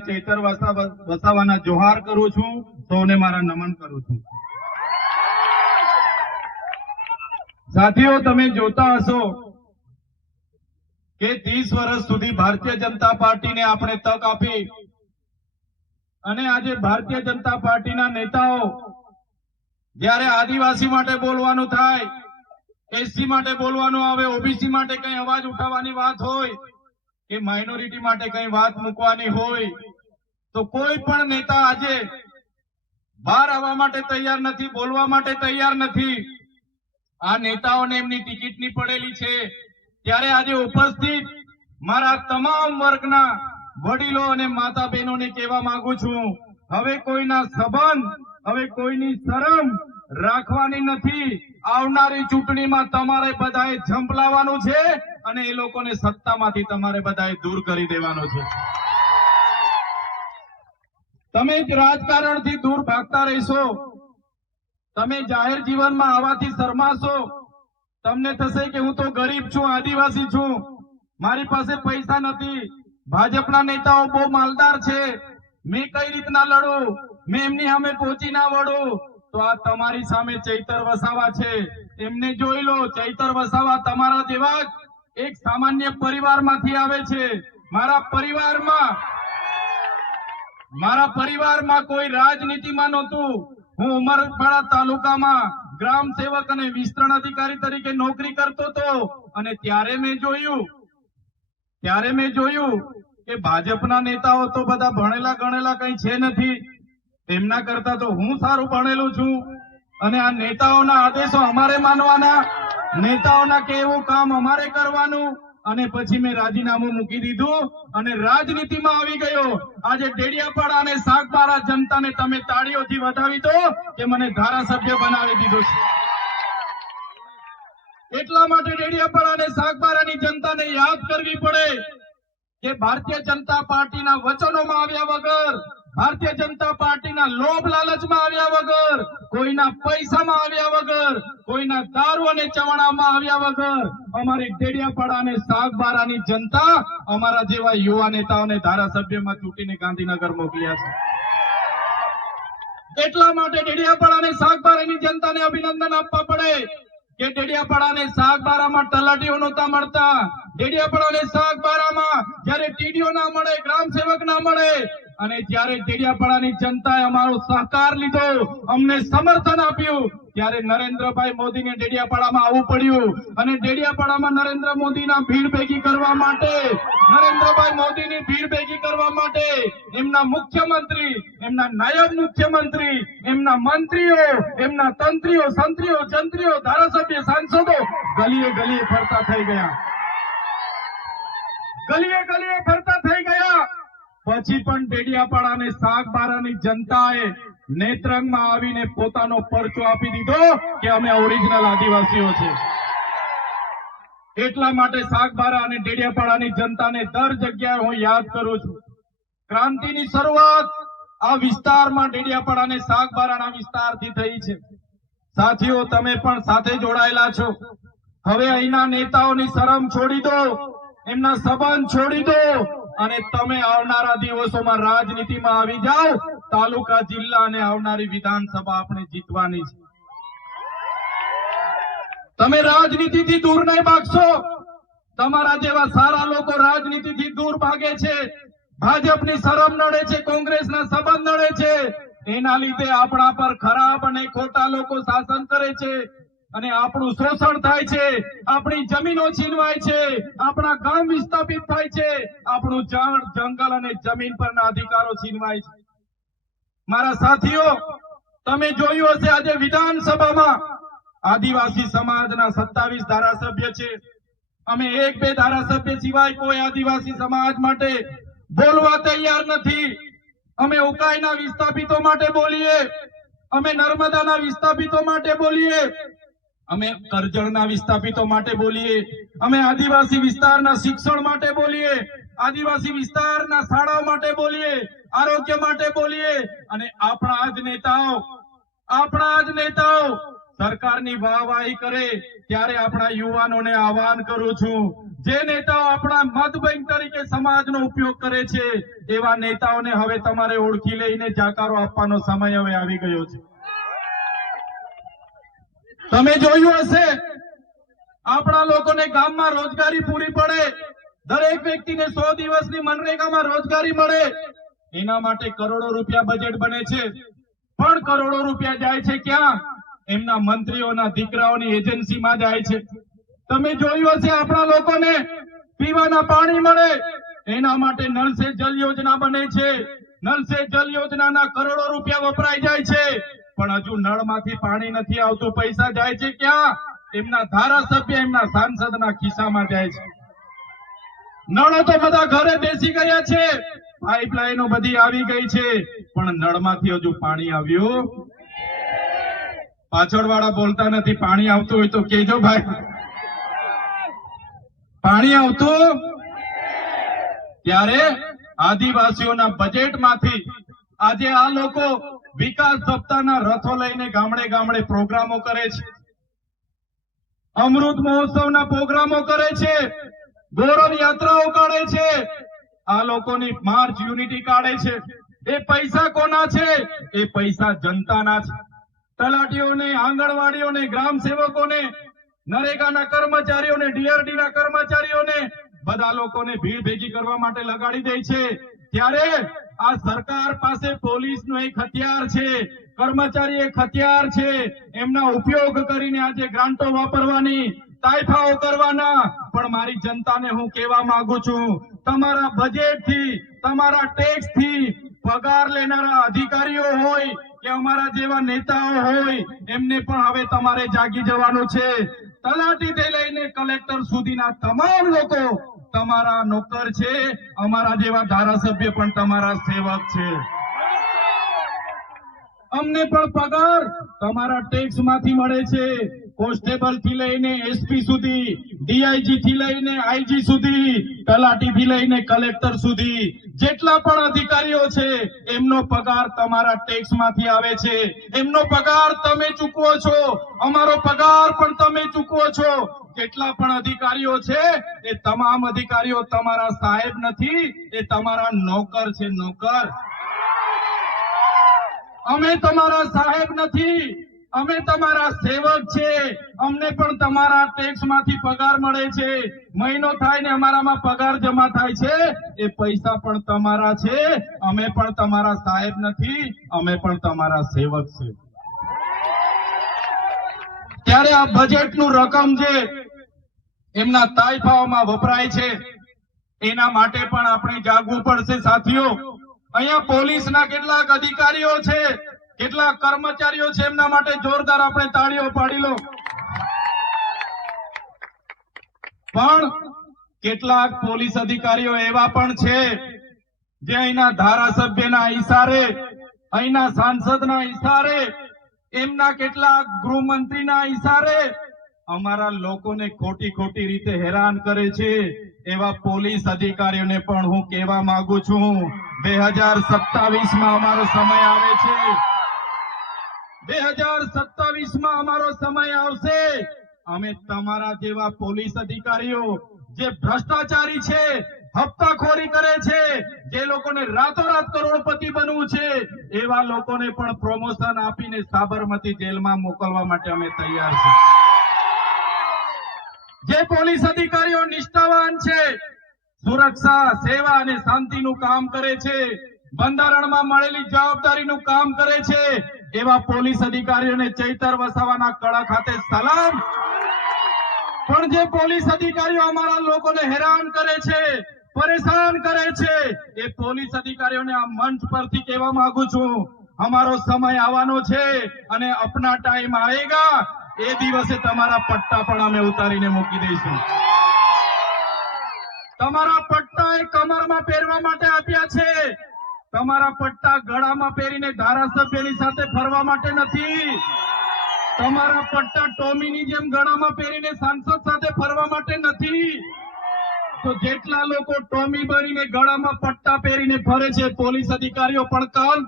ચૈતર વસાવાના જોહાર કરું છું, સૌને મારા નમન કરું છું। સાથીઓ, તમે જોતા હશો કે 30 વર્ષ સુધી ભારતીય જનતા પાર્ટીને આપણે તક આપી અને આજે ભારતીય જનતા પાર્ટીના નેતાઓ જ્યારે આદિવાસી માટે બોલવાનું થાય, એસસી માટે બોલવાનું આવે, ઓબીસી માટે કઈ અવાજ ઉઠાવવાની વાત હોય કે માઇનોરિટી માટે કઈ વાત મૂકવાની હોય તો કોઈ પણ નેતા આજે બહાર આવવા માટે તૈયાર નથી, બોલવા માટે તૈયાર નથી। આ નેતાઓને એમની ટિકિટની પડેલી છે ત્યારે આજે ઉપસ્થિત મારા તમામ વર્ગના વડીલો અને માતા બહેનોને કહેવા માંગુ છું, હવે કોઈના સંબંધ, હવે કોઈની શરમ રાખવાની નથી। આવનારી ચૂંટણીમાં તમારે બધાએ ઝંપલાવવાનું છે અને એ લોકોને સત્તામાંથી તમારે બધાએ દૂર કરી દેવાનું છે। તમે જ રાજકારણથી દૂર ભાગતા રહેશો, તમે જાહેર જીવનમાં આવવાથી શરમાશો, તમને થશે કે હું તો ગરીબ છું, આદિવાસી છું, મારી પાસે પૈસા નથી, ભાજપના નેતાઓ બહુ માલદાર છે, મેં કઈ રીતના લડું, મેં એમની સામે પહોંચી ના વળું। તો આ તમારી સામે ચૈતર વસાવા છે, એમને જોઈ લો। ચૈતર વસાવા તમારા જેવા એક સામાન્ય પરિવારમાંથી આવે છે। મારા પરિવારમાં કોઈ રાજનીતિમાં નહોતું। હું ઉમરપાડા તાલુકામાં ગ્રામ સેવક અને વિસ્તરણ અધિકારી તરીકે નોકરી કરતો હતો અને ત્યારે મેં જોયું કે ભાજપના નેતાઓ તો બધા ભણેલા ગણેલા કઈ છે નથી, તેમના કરતા તો હું સારું ભણેલું છું અને આ નેતાઓના આદેશો અમારે માનવાના, નેતાઓના કહેવું કામ અમારે કરવાનું અને પછી મેં રાજીનામું મૂકી દીધું અને રાજનીતિમાં આવી ગયો। આજે ડેડિયાપાડા અને સાગબારા જનતાને તમે તાળીઓથી વધાવી દો કે મને ધારાસભ્ય બનાવી દીધો છે। એટલા માટે ડેડિયાપાડા અને સાગબારાની જનતાને યાદ કરવી પડે કે ભારતીય જનતા પાર્ટીના વચનોમાં આવ્યા વગર, ભારતીય જનતા પાર્ટીના લોભ લાલચમાં આવ્યા વગર, કોઈના પૈસામાં આવ્યા વગર, કોઈના દારૂ અને ચવાણામાં આવ્યા વગર અમારી ડેડિયાપાડા અને સાગબારાની જનતા અમારા જેવા યુવા નેતાઓને ધારાસભ્યમાં ચૂંટીને ગાંધીનગર મોકલ્યા છે। એટલા માટે ડેડિયાપાડા અને સાગબારાની જનતાને અભિનંદન આપવા પડે કે ડેડિયાપાડા અને સાગબારામાં તલાટીઓ નહોતા મળતા, ડેડિયાપાડા અને સાગબારામાં જયારે ટીડીઓ ના મળે, ગ્રામ સેવક ના મળે અને જ્યારે ડેડિયાપાડાની જનતાએ અમારો સહકાર લીધો, અમને સમર્થન આપ્યું ત્યારે નરેન્દ્રભાઈ મોદીને ડેડિયાપાડામાં આવવું પડ્યું અને ડેડિયાપાડામાં નરેન્દ્ર મોદીના ભીડ ભેગી કરવા માટે, નરેન્દ્રભાઈ મોદીની ભીડ ભેગી કરવા માટે એમના મુખ્યમંત્રી, એમના નાયબ મુખ્યમંત્રી, એમના મંત્રીઓ, એમના તંત્રીઓ, સંત્રીઓ, જંત્રીઓ, ધારાસભ્ય, સાંસદો ગલીએ ગલીએ ફરતા થઈ ગયા, ગલીએ ગલીએ ફરતા થઈ ગયા। પછી પણ ડેડિયાપાડા અને સાગબારાની જનતાએ નેત્રંગમાં આવીને પોતાનો પરચો આપી દીધો કે અમે ઓરિજિનલ આદિવાસીઓ છે। એટલા માટે સાગબારા અને ડેડિયાપાડાની જનતાને દર જગ્યાએ હું યાદ કરું છું। ક્રાંતિની શરૂઆત આ વિસ્તારમાં ડેડિયાપાડા અને સાગબારાના વિસ્તારથી થઈ છે। સાથીઓ, તમે પણ સાથે જોડાયેલા છો। હવે અહીંના નેતાઓની શરમ છોડી દો, એમના સંબંધ છોડી દો અને તમે આવનારા દિવસોમાં રાજનીતિમાં આવી જાઓ। તાલુકા, જિલ્લા અને આવનારી વિધાનસભા આપણે જીતવાની છે। તમે રાજનીતિથી દૂર નહીં ભાગશો। તમારા જેવા સારા લોકો રાજનીતિથી દૂર ભાગે છે, ભાજપની શરમ નડે છે, કોંગ્રેસના સંબંધ નડે છે, એના લીધે આપણા પર ખરાબ અને ખોટા લોકો શાસન કરે છે અને આપણું શોષણ થાય છે, આપણી જમીનો છીનવાય છે, આપણા ગામ વિસ્થાપિત થાય છે, આપણું જંગલ અને જમીન પરના અધિકારો છીનવાય છે। મારા સાથીઓ, તમે જોયું હશે આજે વિધાનસભામાં આદિવાસી સમાજના 27 ધારાસભ્ય છે। અમે 1-2 ધારાસભ્ય સિવાય કોઈ આદિવાસી સમાજ માટે બોલવા તૈયાર નથી। અમે ઉકાઈના વિસ્થાપિતો માટે બોલીએ, અમે નર્મદાના વિસ્થાપિતો માટે બોલીએ, અમે કરજણના વિસ્થાપિતો માટે બોલીએ, અમે આદિવાસી વિસ્તારના શિક્ષણ માટે બોલીએ, આદિવાસી વિસ્તારના શાળાઓ માટે બોલીએ, આરોગ્ય માટે બોલીએ અને આપણા જ નેતાઓ સરકારની વાહવાહી કરે ત્યારે આપણા યુવાનોને આહવાન કરું છું, જે નેતાઓ આપણા મત બેંક તરીકે સમાજનો ઉપયોગ કરે છે એવા નેતાઓને હવે તમારે ઓળખી લઈને જાકારો આપવાનો સમય હવે આવી ગયો છે. તમે જોયું હશે આપણા લોકોને ગામમાં રોજગારી પૂરી પડે, દરેક વ્યક્તિને 100 દિવસની મનરેગામાં રોજગારી મળે, એના માટે કરોડો રૂપિયા બજેટ બને છે. પણ કરોડો રૂપિયા જાય છે ક્યાં? એમના મંત્રીઓના દીકરાઓની એજન્સીમાં જાય છે. તમે જોયું હશે આપણા લોકોને પીવાના પાણી મળે એના માટે નલ સે જલ યોજના બને છે. નલ સે જલ યોજનાના કરોડો રૂપિયા વપરાઈ જાય છે, પણ હજુ નળમાંથી પાણી નથી આવતું. પૈસા જાય છે ક્યાં? એમના ધારાસભ્ય, એમના સાંસદના ખિસ્સામાં જાય છે. નળો તો બધા ઘરે બેસી ગયા છે, પાઇપલાઈનો બધી આવી ગઈ છે, પણ નળમાંથી હજુ પાણી આવ્યું. પાછળવાળા બોલતા નથી. પાણી આવતું હોય તો કેજો ભાઈ. પાણી આવતું ત્યારે આદિવાસીઓના બજેટમાંથી આજે આ લોકો વિકાસ સપ્તાહના રથો લઈને ગામડે ગામડે પ્રોગ્રામો કરે છે, અમૃત મહોત્સવના પ્રોગ્રામો કરે છે, ગૌરવ યાત્રાઓ કાઢે છે, આ લોકોની માર્ચ યુનિટી કાઢે છે. એ પૈસા કોના છે? એ પૈસા જનતાના છે. તલાટીઓને, આંગણવાડીઓને, ગ્રામ સેવકોને, નરેગાના કર્મચારીઓને, ડીઆરડીના કર્મચારીઓને, બધા લોકોને ભીડ ભેગી કરવા માટે લગાડી દે છે. ત્યારે આ સરકાર પાસે પોલીસનો એક હથિયાર છે, કર્મચારી એક હથિયાર છે. એમના ઉપયોગ કરીને આજે ગ્રાન્ટો વાપરવાની, તાઇફાઓ કરવાના. પણ મારી જનતાને હું કહેવા માંગુ છું, તમારા બજેટથી, તમારા ટેક્સથી પગાર લેનારા અધિકારીઓ હોય કે અમારા જેવા નેતાઓ હોય, એમને પણ હવે તમારે જાગી જવાનું છે. તલાટીથી લઈને કલેક્ટર સુધીના તમામ લોકો તમારા નોકર છે. અમારા જેવા ધારાસભ્ય પણ તમારા સેવક છે. અમને પણ પગાર તમારા ટેક્સ માંથી મળે છે. કોન્સ્ટેબલ થી લઈને એસપી સુધી, ડીઆઈજી થી લઈને આઈજી સુધી, તલાટી થી લઈને કલેક્ટર સુધી જેટલા પણ અધિકારીઓ છે એમનો પગાર તમારા ટેક્સ માંથી આવે છે. એમનો પગાર તમે ચૂકવો છો, અમારો પગાર પણ તમે ચૂકવો છો. જેટલા પણ અધિકારીઓ છે એ તમામ અધિકારીઓ તમારા સાહેબ નથી, એ તમારા નોકર છે. નોકર. અમે તમારા સાહેબ નથી, અમે તમારા સેવક છે. અમને પણ તમારા ટેક્સ માંથી પગાર મળે છે. મહિનો થાય ને અમારામાં પગાર જમા થાય છે, એ પૈસા પણ તમારા છે. અમે પણ તમારા સાહેબ નથી, અમે પણ તમારા સેવક છે. ત્યારે આ બજેટનું રકમ જે એમના તાઇફાઓમાં વપરાય છે એના માટે પણ આપણે જાગવું પડશે સાથીઓ. અહીંયા પોલીસના કેટલાક અધિકારીઓ છે, કેટલાક કર્મચારીઓ છે, એમના માટે જોરદાર આપણે તાળીઓ પાડી લો. પણ કેટલાક પોલીસ અધિકારીઓ એવા પણ છે જે અહીંના ધારાસભ્યના ઈશારે, અહીંના સાંસદના ઈશારે, એમના કેટલાક ગૃહમંત્રીના ઈશારે અમારા લોકોને ખોટી ખોટી રીતે હેરાન કરે છે. એવા પોલીસ અધિકારીઓને પણ હું કહેવા માંગુ છું, 2027માં અમારો સમય આવે છે. 2027માં અમારો સમય આવશે. અમે તમારા જેવા પોલીસ અધિકારીઓ જે ભ્રષ્ટાચારી છે, હપ્તાખોરી કરે છે, જે લોકોને રાતોરાત કરોડપતિ બનવું છે, એવા લોકોને પણ પ્રમોશન આપીને સાબરમતી જેલમાં મોકલવા માટે અમે તૈયાર છીએ. જે પોલીસ અધિકારીઓ નિષ્ઠાવાન છે, સુરક્ષા, સેવા અને શાંતિનું કામ કરે છે, બંધારણમાં મળેલી જવાબદારીનું કામ કરે છે, એવા પોલીસ અધિકારીઓને ચૈતર વસાવાના કડા ખાતે સલામ. પણ જે પોલીસ અધિકારીઓ અમારા લોકોને હેરાન કરે છે, પરેશાન કરે છે, એ પોલીસ અધિકારીઓને આ મંચ પરથી કહેવા માંગુ છું, અમારો સમય આવવાનો છે અને અપના ટાઈમ આएगा. એ દિવસે તમારા પટ્ટા પણ અમે ઉતારીને મૂકી દઈશું. તમારા પટ્ટા એ કમરમાં પહેરવા માટે આપ્યા છે, તમારા પટ્ટા ગળામાં પહેરીને ધારાસભ્યની સાથે ફરવા માટે નથી. તમારા પટ્ટા ટોમીની જેમ ગળામાં પહેરીને સાંસદ સાથે ફરવા માટે નથી. તો જેટલા લોકો ટોમી બનીને ગળામાં પટ્ટા પહેરીને ફરે છે, પોલીસ અધિકારીઓ પણ કાન